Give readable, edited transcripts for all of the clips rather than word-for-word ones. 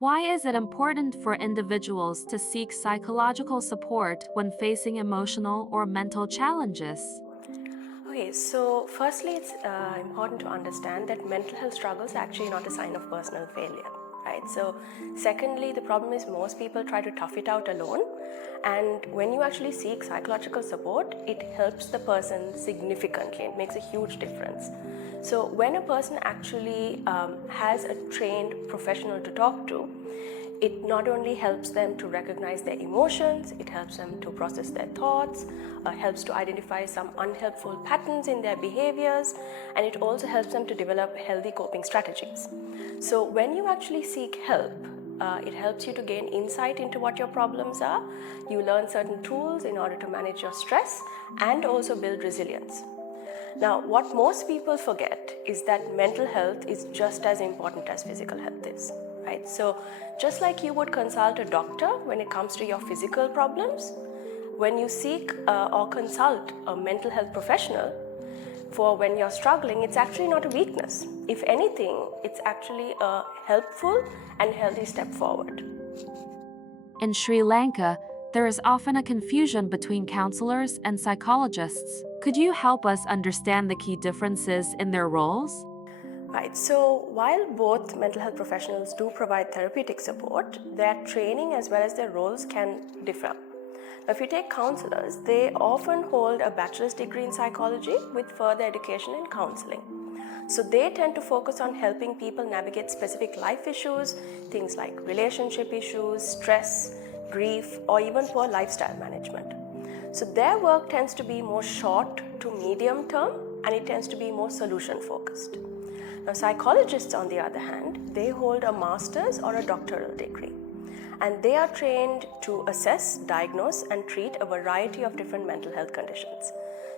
Why is it important for individuals to seek psychological support when facing emotional or mental challenges? Okay, so firstly, it's important to understand that mental health struggles are actually not a sign of personal failure, right? So, secondly, the problem is most people try to tough it out alone, and when you actually seek psychological support, it helps the person significantly. It makes a huge difference. So, when a person actually has a trained professional to talk to, it not only helps them to recognize their emotions, it helps them to process their thoughts, helps to identify some unhelpful patterns in their behaviors, and it also helps them to develop healthy coping strategies. So when you actually seek help, it helps you to gain insight into what your problems are. You learn certain tools in order to manage your stress and also build resilience. Now, what most people forget is that mental health is just as important as physical health is, right? So, just like you would consult a doctor when it comes to your physical problems, when you seek or consult a mental health professional for when you're struggling, it's actually not a weakness. If anything, it's actually a helpful and healthy step forward. In Sri Lanka, there is often a confusion between counselors and psychologists. Could you help us understand the key differences in their roles? Right, so while both mental health professionals do provide therapeutic support, their training as well as their roles can differ. Now, if you take counselors, they often hold a bachelor's degree in psychology with further education in counseling. So they tend to focus on helping people navigate specific life issues, things like relationship issues, stress, grief, or even poor lifestyle management. So their work tends to be more short to medium term, and it tends to be more solution focused. Now, psychologists, on the other hand, they hold a master's or a doctoral degree, and they are trained to assess, diagnose, and treat a variety of different mental health conditions.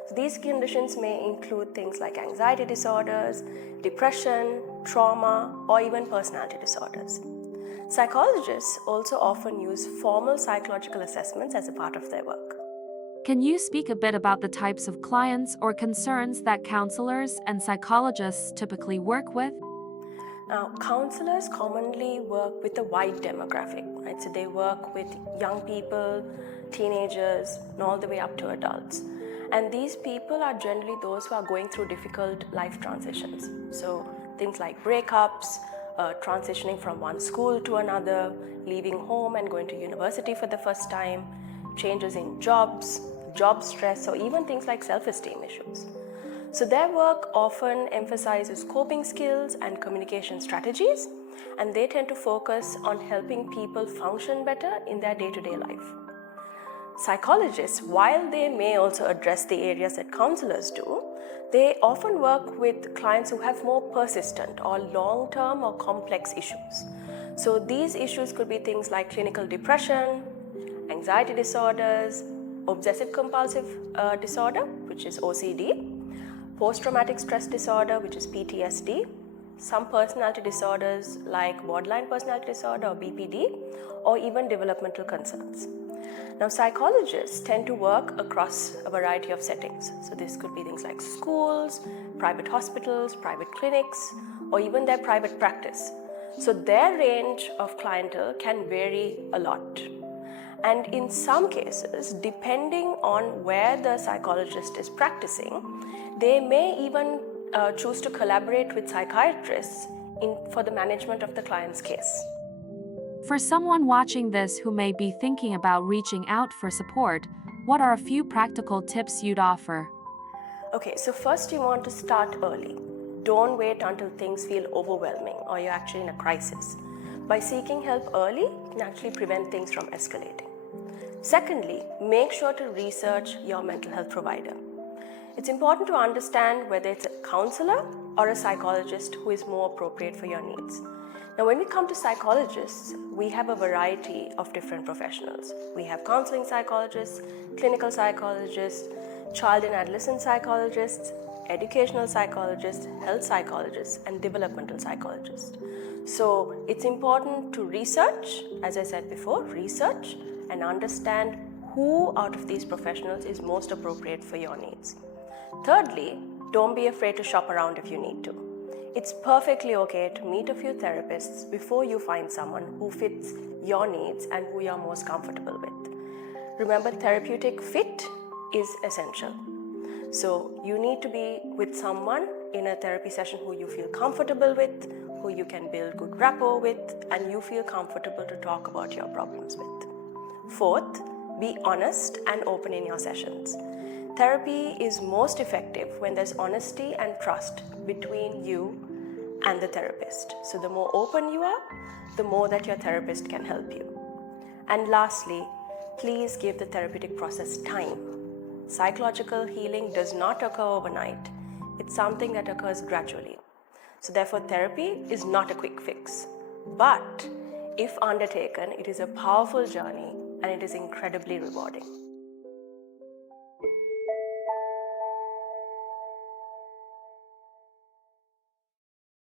So these conditions may include things like anxiety disorders, depression, trauma, or even personality disorders. Psychologists also often use formal psychological assessments as a part of their work. Can you speak a bit about the types of clients or concerns that counselors and psychologists typically work with? Now, counselors commonly work with a wide demographic, right? So they work with young people, teenagers, and all the way up to adults. And these people are generally those who are going through difficult life transitions. So things like breakups, transitioning from one school to another, leaving home and going to university for the first time, changes in jobs, job stress, or even things like self-esteem issues. So their work often emphasizes coping skills and communication strategies, and they tend to focus on helping people function better in their day-to-day life. Psychologists, while they may also address the areas that counselors do, they often work with clients who have more persistent or long-term or complex issues. So these issues could be things like clinical depression, anxiety disorders, obsessive compulsive disorder, which is OCD, post-traumatic stress disorder, which is PTSD, some personality disorders like borderline personality disorder or BPD, or even developmental concerns. Now, psychologists tend to work across a variety of settings. So this could be things like schools, private hospitals, private clinics, or even their private practice. So their range of clientele can vary a lot. And in some cases, depending on where the psychologist is practicing, they may even choose to collaborate with psychiatrists for the management of the client's case. For someone watching this who may be thinking about reaching out for support, what are a few practical tips you'd offer? Okay, so first you want to start early. Don't wait until things feel overwhelming or you're actually in a crisis. By seeking help early, you can actually prevent things from escalating. Secondly, make sure to research your mental health provider. It's important to understand whether it's a counselor or a psychologist who is more appropriate for your needs. Now, when we come to psychologists, we have a variety of different professionals. We have counseling psychologists, clinical psychologists, child and adolescent psychologists, educational psychologists, health psychologists, and developmental psychologists. So it's important to research, as I said before, research and understand who out of these professionals is most appropriate for your needs. Thirdly, don't be afraid to shop around if you need to. It's perfectly okay to meet a few therapists before you find someone who fits your needs and who you're most comfortable with. Remember, therapeutic fit is essential. So you need to be with someone in a therapy session who you feel comfortable with, who you can build good rapport with, and you feel comfortable to talk about your problems with. Fourth, be honest and open in your sessions. Therapy is most effective when there's honesty and trust between you and the therapist. So the more open you are, the more that your therapist can help you. And lastly, please give the therapeutic process time. Psychological healing does not occur overnight. It's something that occurs gradually. So therefore, therapy is not a quick fix. But if undertaken, it is a powerful journey and it is incredibly rewarding.